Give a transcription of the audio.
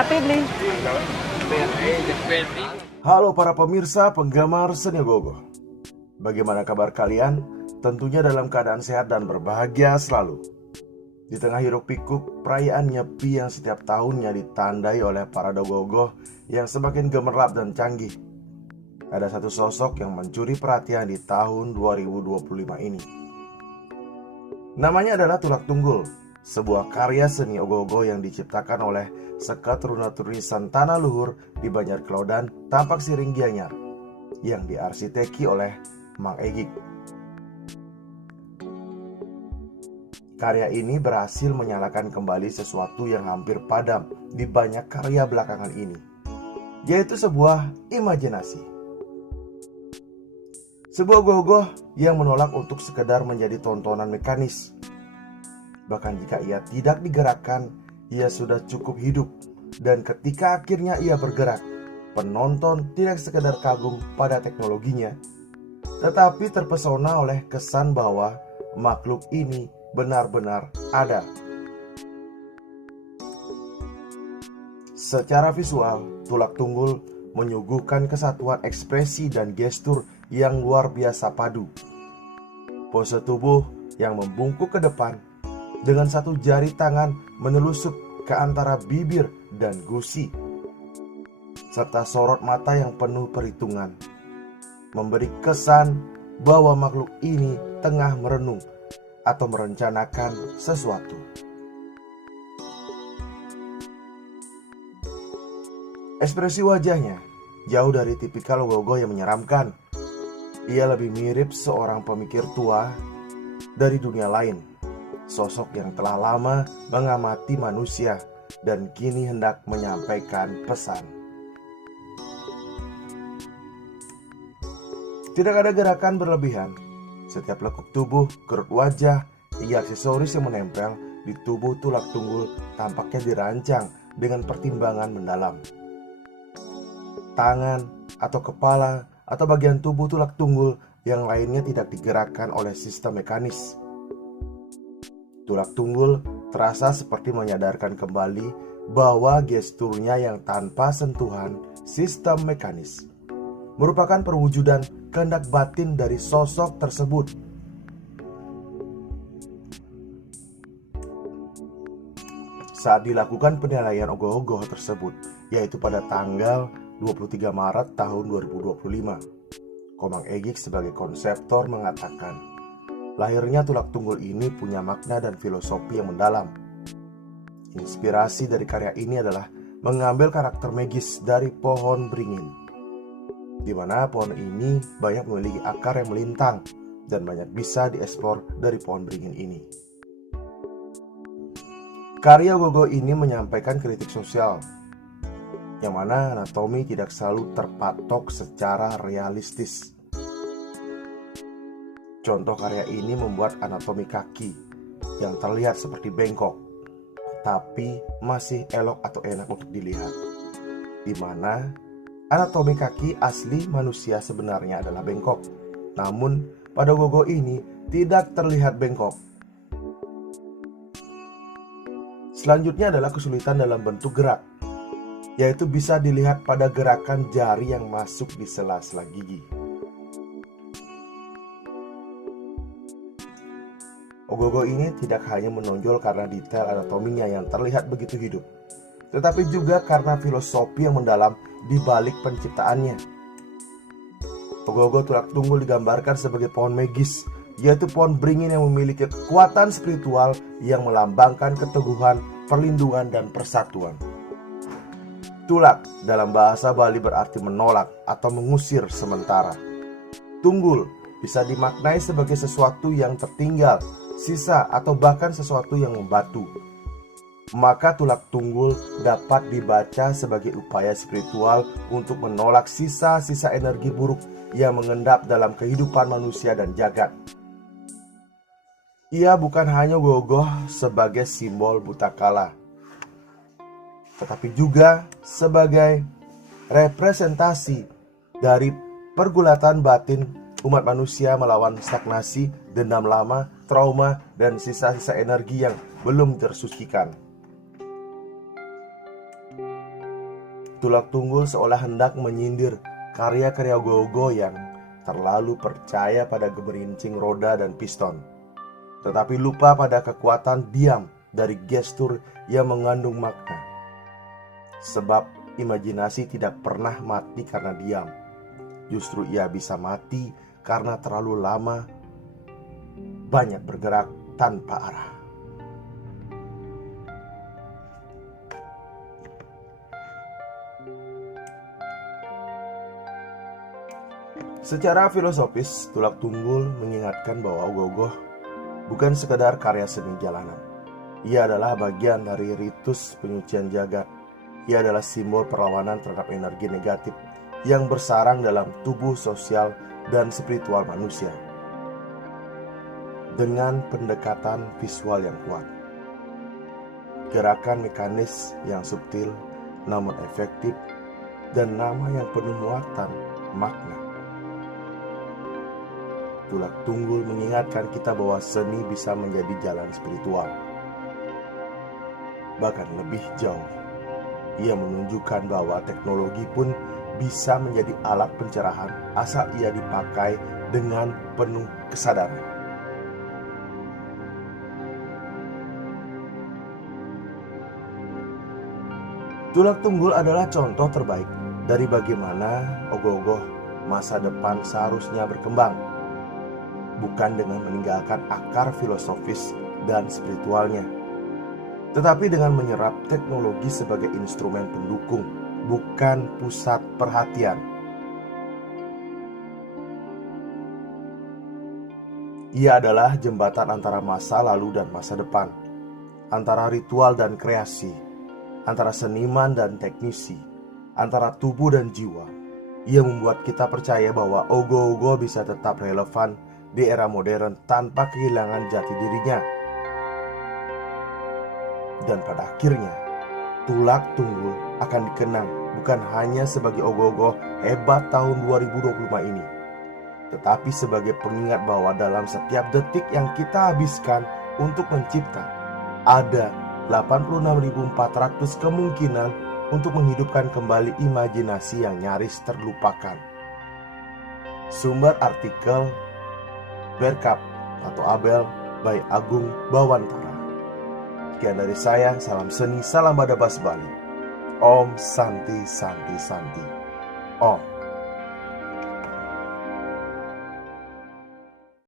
napili. Halo para pemirsa penggemar seni Ogoh-Ogoh. Bagaimana kabar kalian? Tentunya dalam keadaan sehat dan berbahagia selalu. Di tengah hiruk pikuk perayaan Nyepi yang setiap tahunnya ditandai oleh para Ogoh-Ogoh yang semakin gemerlap dan canggih, ada satu sosok yang mencuri perhatian di tahun 2025 ini. Namanya adalah Tulak Tunggul, sebuah karya seni Ogoh-Ogoh yang diciptakan oleh seketuruna-turuni Santana Luhur di Banjar Kelaudan, Tampak Siring Gianyar, yang diarsiteki oleh Mang Egik. Karya ini berhasil menyalakan kembali sesuatu yang hampir padam di banyak karya belakangan ini, yaitu sebuah imajinasi. Sebuah Ogoh-Ogoh yang menolak untuk sekedar menjadi tontonan mekanis. Bahkan jika ia tidak digerakkan, ia sudah cukup hidup. Dan ketika akhirnya ia bergerak, penonton tidak sekedar kagum pada teknologinya, tetapi terpesona oleh kesan bahwa makhluk ini benar-benar ada. Secara visual, Tulak Tunggul menyuguhkan kesatuan ekspresi dan gestur yang luar biasa padu. Pose tubuh yang membungkuk ke depan, dengan satu jari tangan menelusup ke antara bibir dan gusi, serta sorot mata yang penuh perhitungan, memberi kesan bahwa makhluk ini tengah merenung atau merencanakan sesuatu. Ekspresi wajahnya jauh dari tipikal Ogoh-Ogoh yang menyeramkan. Ia lebih mirip seorang pemikir tua dari dunia lain, sosok yang telah lama mengamati manusia dan kini hendak menyampaikan pesan. Tidak ada gerakan berlebihan. Setiap lekuk tubuh, kerut wajah, hingga aksesoris yang menempel di tubuh Tulak Tunggul tampaknya dirancang dengan pertimbangan mendalam. Tangan atau kepala atau bagian tubuh Tulak Tunggul yang lainnya tidak digerakkan oleh sistem mekanis. Tulak Tunggul terasa seperti menyadarkan kembali bahwa gesturnya yang tanpa sentuhan sistem mekanis merupakan perwujudan kehendak batin dari sosok tersebut. Saat dilakukan penilaian Ogoh-Ogoh tersebut, yaitu pada tanggal 23 Maret tahun 2025, Komang Egik sebagai konseptor mengatakan, lahirnya Tulak Tunggul ini punya makna dan filosofi yang mendalam. Inspirasi dari karya ini adalah mengambil karakter magis dari pohon beringin, di mana pohon ini banyak memiliki akar yang melintang dan banyak bisa dieksplor dari pohon beringin ini. Karya Ogoh-Ogoh ini menyampaikan kritik sosial, yang mana anatomi tidak selalu terpatok secara realistis. Contoh karya ini membuat anatomi kaki yang terlihat seperti bengkok, tapi masih elok atau enak untuk dilihat, di mana anatomi kaki asli manusia sebenarnya adalah bengkok. Namun pada Ogoh-Ogoh ini tidak terlihat bengkok. Selanjutnya adalah kesulitan dalam bentuk gerak, yaitu bisa dilihat pada gerakan jari yang masuk di sela-sela gigi. Ogoh-Ogoh ini tidak hanya menonjol karena detail anatominya yang terlihat begitu hidup, tetapi juga karena filosofi yang mendalam di balik penciptaannya. Ogoh-Ogoh Tulak Tunggul digambarkan sebagai pohon magis, yaitu pohon beringin yang memiliki kekuatan spiritual yang melambangkan keteguhan, perlindungan, dan persatuan. Tulak dalam bahasa Bali berarti menolak atau mengusir sementara. Tunggul bisa dimaknai sebagai sesuatu yang tertinggal, sisa, atau bahkan sesuatu yang membatu. Maka Tulak Tunggul dapat dibaca sebagai upaya spiritual untuk menolak sisa-sisa energi buruk yang mengendap dalam kehidupan manusia dan jagat. Ia bukan hanya Ogoh-Ogoh sebagai simbol buta kala, tetapi juga sebagai representasi dari pergulatan batin umat manusia melawan stagnasi, dendam lama, trauma, dan sisa-sisa energi yang belum tersucikan. Tulak Tunggul seolah hendak menyindir karya-karya Ogoh-Ogoh yang terlalu percaya pada gemerincing roda dan piston, tetapi lupa pada kekuatan diam dari gestur yang mengandung makna. Sebab imajinasi tidak pernah mati karena diam. Justru ia bisa mati karena terlalu lama banyak bergerak tanpa arah. Secara filosofis, Tulak Tunggul mengingatkan bahwa Ogoh-Ogoh bukan sekedar karya seni jalanan. Ia adalah bagian dari ritus penyucian jagat. Ia adalah simbol perlawanan terhadap energi negatif yang bersarang dalam tubuh sosial dan spiritual manusia. Dengan pendekatan visual yang kuat, gerakan mekanis yang subtil namun efektif, dan nama yang penuh muatan makna, Tulak Tunggul mengingatkan kita bahwa seni bisa menjadi jalan spiritual. Bahkan lebih jauh, ia menunjukkan bahwa teknologi pun bisa menjadi alat pencerahan asal ia dipakai dengan penuh kesadaran. Tulak Tunggul adalah contoh terbaik dari bagaimana Ogoh-Ogoh masa depan seharusnya berkembang, bukan dengan meninggalkan akar filosofis dan spiritualnya, tetapi dengan menyerap teknologi sebagai instrumen pendukung, bukan pusat perhatian. Ia adalah jembatan antara masa lalu dan masa depan, antara ritual dan kreasi, antara seniman dan teknisi, antara tubuh dan jiwa. Ia membuat kita percaya bahwa Ogoh-Ogoh bisa tetap relevan di era modern tanpa kehilangan jati dirinya. Dan pada akhirnya, Tulak Tunggul akan dikenang bukan hanya sebagai Ogoh-Ogoh hebat tahun 2025 ini, tetapi sebagai pengingat bahwa dalam setiap detik yang kita habiskan untuk mencipta, ada 86.400 kemungkinan untuk menghidupkan kembali imajinasi yang nyaris terlupakan. Sumber artikel Berkap atau Abel by Agung Bawantara. Sekian dari saya, salam seni, salam Badabas Bali. Om Santi Santi Santi. Om.